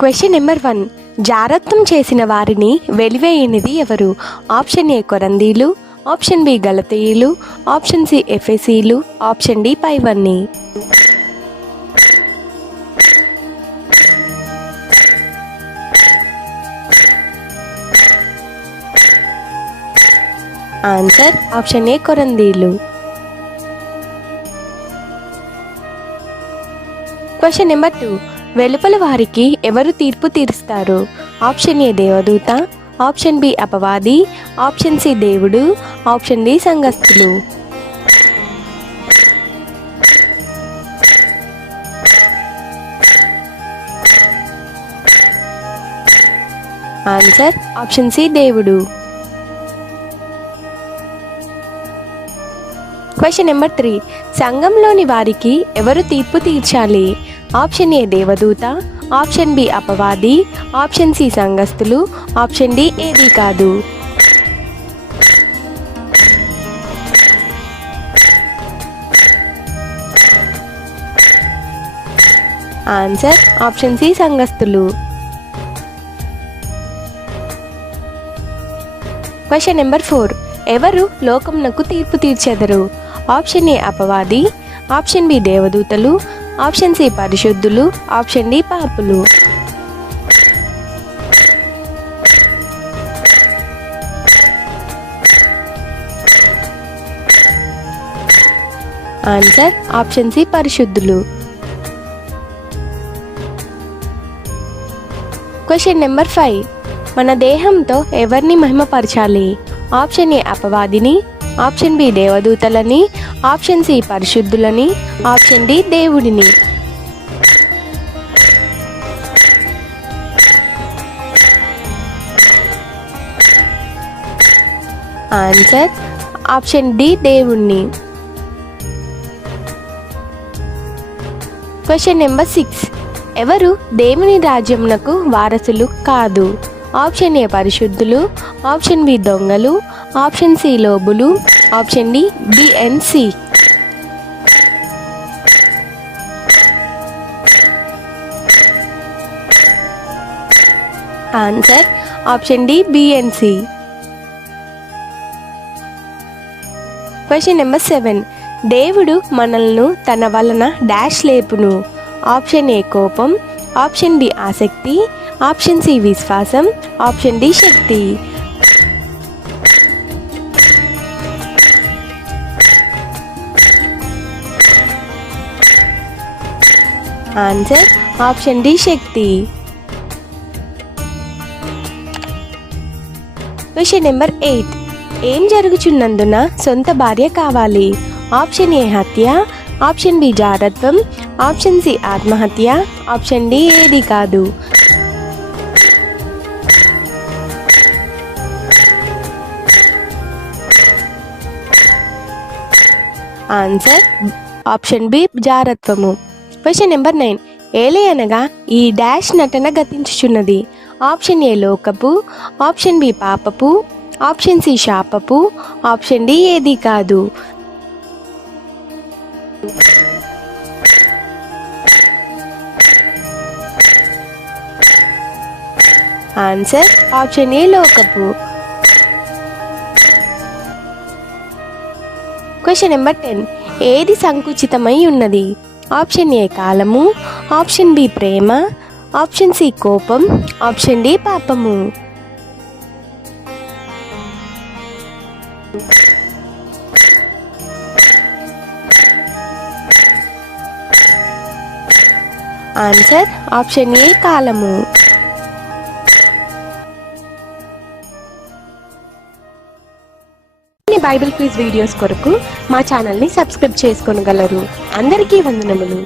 Question number 1. జారత్వం చేసిన వారిని వెలివేయనిది ఎవరు? ఆప్షన్ ఏ కొరందీలు, ఆప్షన్ బి గలతీయులు, ఆప్షన్ సి ఎఫెసీలు, ఆప్షన్ డి పైవన్నీ. ఆన్సర్ ఆప్షన్ ఏ కొరందీలు. Question number 2. వెలుపల వారికి ఎవరు తీర్పు తీరుస్తారు? ఆప్షన్ ఏ దేవదూత, ఆప్షన్ బి అపవాది, ఆప్షన్ సి దేవుడు, ఆప్షన్ డి సంఘస్థులు. ఆన్సర్ ఆప్షన్ సి దేవుడు. Question number 3. సంఘంలోని వారికి ఎవరు తీర్పు తీర్చాలి? ఆప్షన్ ఏ దేవదూత, ఆప్షన్ బి అపవాది, ఆప్షన్ సి సంఘస్థులు, ఆప్షన్ డి ఏది కాదు. ఆన్సర్ ఆప్షన్ సి సంఘస్థులు. Question number 4. ఎవరు లోకమునకు తీర్పు తీర్చెదరు? ఆప్షన్ ఏ అపవాది, ఆప్షన్ బి దేవదూతలు, ఆప్షన్ సి పరిశుద్ధులు, ఆప్షన్ డి పాపులు. ఆన్సర్ ఆప్షన్ సి పరిశుద్ధులు. Question number 5. మన దేహంతో ఎవరిని మహిమపరచాలి? ఆప్షన్ ఏ అపవాదిని, ఆప్షన్ బి దేవదూతలని, ఆప్షన్ సి పరిశుద్ధులని, ఆప్షన్ డి దేవుడిని. ఆన్సర్ ఆప్షన్ డి దేవుణ్ణి. Question number 6. ఎవరు దేవుని రాజ్యమునకు వారసులు కాదు? ఆప్షన్ ఏ పరిశుద్ధులు, ఆప్షన్ బి దొంగలు, ఆప్షన్ సి లోబులు, option D B and C. Answer option D B and C. Question number 7. దేవుడు మనల్ని తన వలన డాష్ లేపును. ఆప్షన్ ఏ కోపం, ఆప్షన్ బి ఆసక్తి, ఆప్షన్ సి విశ్వాసం, ఆప్షన్ డి శక్తి. ఆన్సర్ ఆప్షన్ డి శక్తి. Question number 8. ఏం జరుగుచున్నందున సొంత భార్య కావాలి? ఆప్షన్ ఏ హత్య, ఆప్షన్ బి జారత్వం, ఆప్షన్ సి ఆత్మహత్య, ఆప్షన్ డి ఏది కాదు. ఆన్సర్ ఆప్షన్ బి జారత్వము. Question number 9. ఏలే అనగా ఈ డాష్ నటన గతించుచున్నది. ఆప్షన్ ఏ లోకపు, ఆప్షన్ బి పాపపు, ఆప్షన్ సి శాపపు, ఆప్షన్ డి ఏది కాదు. ఆన్సర్ ఆప్షన్ ఏ లోకపు. Question number 10. ఏది సంకుచితమై ఉన్నది? ఆప్షన్ ఏ కాలము, ఆప్షన్ బి ప్రేమ, ఆప్షన్ సి కోపం, ఆప్షన్ డి పాపము. ఆన్సర్ ఆప్షన్ ఏ కాలము. బైబిల్ క్విజ్ వీడియోస్ కొరకు మా ఛానల్ని సబ్స్క్రైబ్ చేసుకోగలరు. అందరికీ వందనములు.